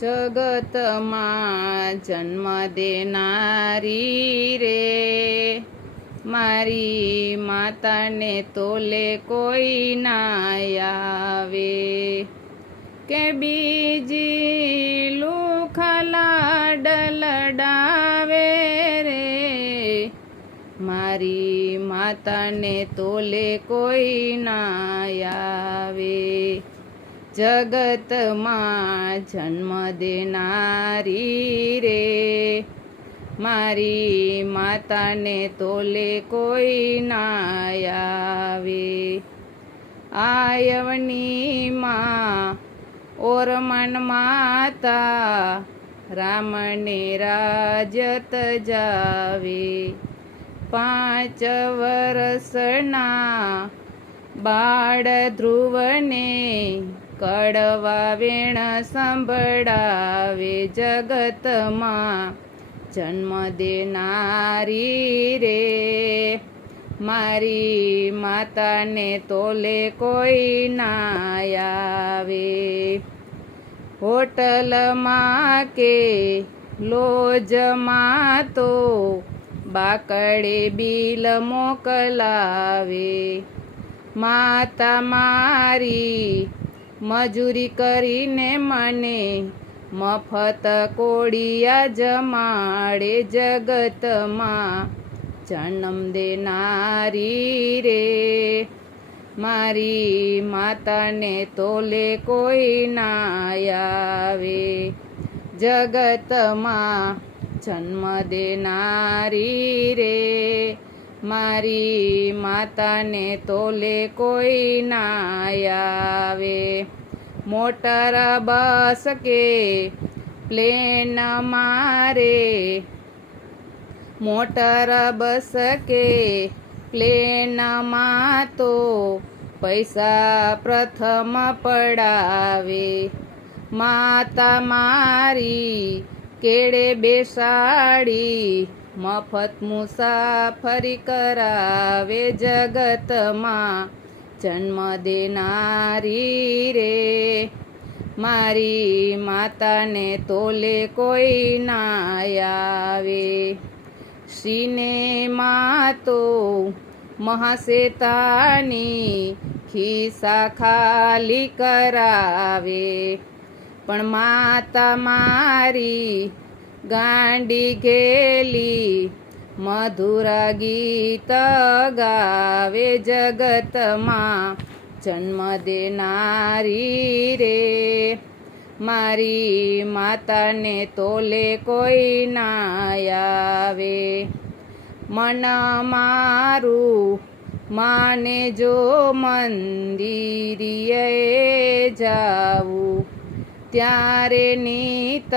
જગતમાં જન્મ દેનારી રે. મારી માતાને તોલે કોઈ ના આવે. કે બીજી લુખલા ડલડાવે રે. મારી માતાને તોલે કોઈ ના આવે. જગતમાં જન્મ દેનારી રે. મારી માતાને તોલે કોઈ ના આવે. આયવની માં ઓરમન માતા, રામને રાજત જાવે. પાંચ વરસના બાળ ધ્રુવને કડવા વેણ સંભળાવે જગતમાં. જન્મ દેનારી રે, મારી માતાને તોલે કોઈ ના આવે. હોટલમાં કે લોજમાં તો બાકડે બિલ મોકલાવે. માતા મારી મજૂરી કરીને મને, મફત કોડિયા જમાડે જગતમાં. જન્મ દેનારી રે, મારી માતાને તોલે કોઈ ના આવે. જગતમાં જન્મ દેનારી રે મારી માતાને તોલે કોઈ ના આવે. મોટર બસ કે પ્લેન મારે. મોટર બસ કે પ્લેનમાં તો પૈસા પ્રથમ પડાવે. માતા મારી કેળે બેસાડી મફત મુસાફરી કરાવે જગતમાં. જન્મ દેનારી રે, મારી માતાને તોલે કોઈ ના આવે. સિનેમા તો મહાશેતાની ખિસ્સા ખાલી કરાવે. પણ માતા મારી ગાંડી ઘેલી મધુરા ગીત ગાવે જગતમાં. જન્મ દેનારી રે, મારી માતાને તોલે કોઈ ના આવે. મન મારું માને જો મંદિરિયે જાવું ત્યારે નીત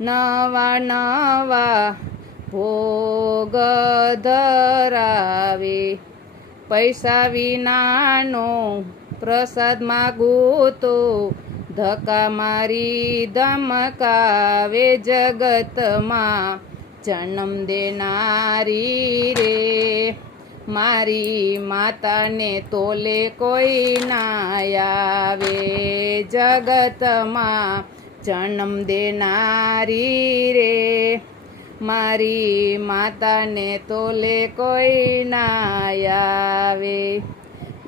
નવા નવા ભોગ ધરાવે. પૈસા વિનાનો પ્રસાદ માગું તો ધક્કા મારી ધમકાવે જગતમાં. જન્મ દેનારી રે મારી માતાને તોલે કોઈ ના આવે. જગતમાં જન્મ દેનારી રે. મારી માતાને તોલે કોઈ ના આવે.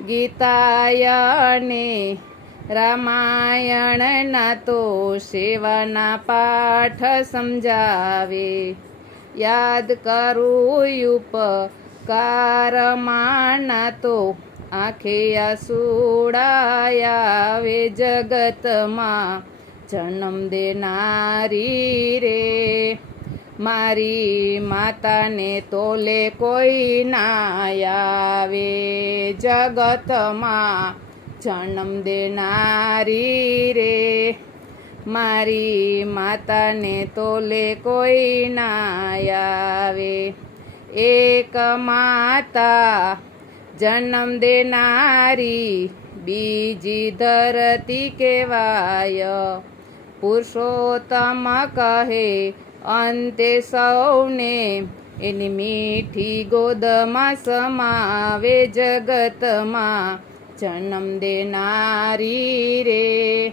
ગીતાયને રામાયણના તો સેવાના પાઠ સમજાવે. યાદ કરું ઉપકારમાના તો આંખે આસુડાયાવે જગતમાં. જન્મ દેનારી રે, મારી માતાને તોલે કોઈ ના આવે જગતમાં. જન્મ દેનારી રે, મારી માતાને તોલે કોઈ ના આવે એક માતા જન્મ દેનારી, બીજી ધરતી કહેવાય. પુરુષોત્તમ કહે, અંતે સૌને એની મીઠી ગોદમાં સમાવે જગતમાં. જન્મ દેનારી રે.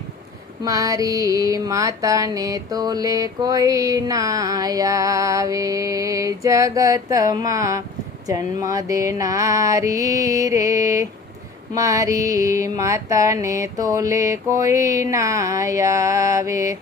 મારી માતાને તોલે કોઈ ના આવે. જગતમાં જન્મ દેનારી રે. મારી માતાને તોલે કોઈ ના આવે.